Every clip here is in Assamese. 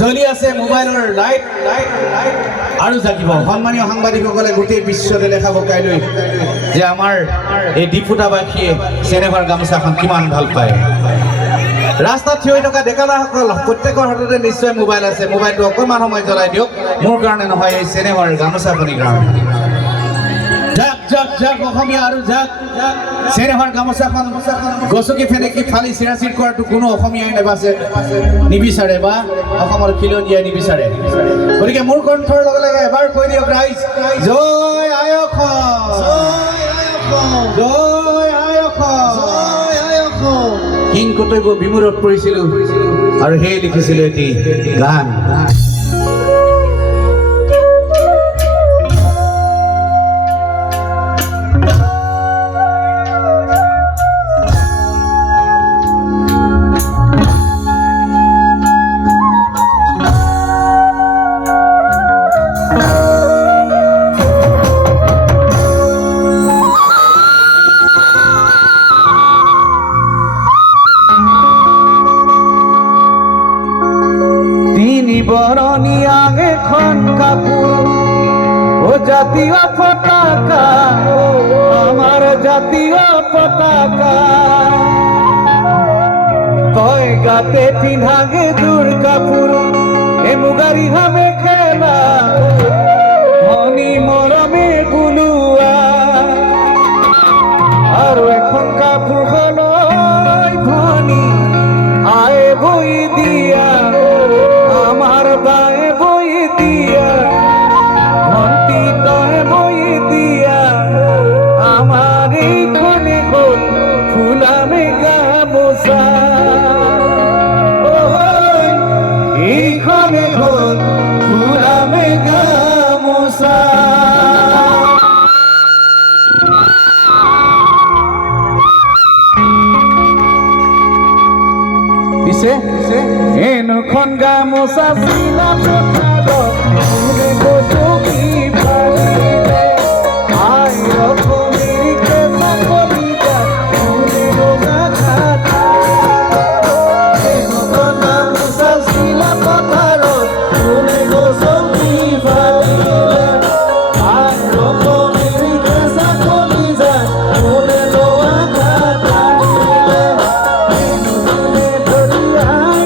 জ্বলি আছে মোবাইলৰ লাইট আৰু জাগিব। সন্মানীয় সাংবাদিকসকলে গোটেই বিশ্বতে দেখাব কাইলৈ যে আমাৰ এই ডিপুটাবাসীয়ে চেনেহৰ গামোচাখন কিমান ভাল পায়। ৰাস্তাত থিয় হৈ থকা ডেকাসকল প্ৰত্যেকৰ হাততে নিশ্চয় মোবাইল আছে। মোবাইলটো অকণমান সময় জ্বলাই দিয়ক, মোৰ কাৰণে নহয়, এই চেনেহৰ গামোচাখনিৰ কাৰণে। যাক যাক যাক অসমীয়া আৰু যাক চেনেহৰ গামোচাখন গছকি ফেনেকি ফালি চিৰাচিৰ কৰাটো কোনো অসমীয়াই নিবিচাৰে বা অসমৰ খিলঞ্জীয়াই নিবিচাৰে। গতিকে মোৰ কণ্ঠৰ লগে লগে এবাৰ কৈ দিয়ক ৰাইজ, জয় আয়স, জয় আয়স। কিং কৰ্তব্য বিমূৰত পৰিছিলোঁ আৰু সেয়ে লিখিছিলোঁ এটি গান। বরণিয়া এখন কাপড় ও জাতীয় পতাকা, আমার জাতীয় পতাকা। তয় গাতে পিন্ধাগে দূর কাপড়, এ মুগারি হবে খেলা, মনি মরমে বুলুয়া। আর এখন কাপড় হলো ধনী আয় বই দিয়া, আমার গায়ে বই দিয়া, ঘন্টি তয় বই দিয়া, আমার এইখানে গোল ফুলামে গামোচা, এইখানে গোল ফুলামে গামোচা। পিছে এনখন গামোচা চিলা পথাৰত কোনে গছকি পাৰিলে, আই অসমীৰ কেঁচা কলিজা কোনে ৰঙা খাটা। এনখন গামোচা চিলা পথাৰত কোনে গছকি পাৰিলে, আই অসমীৰ কেঁচা কলিজা কোনে ৰঙা খাটা। ধৰি আয়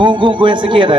গু গু কৈ আছে কি এটা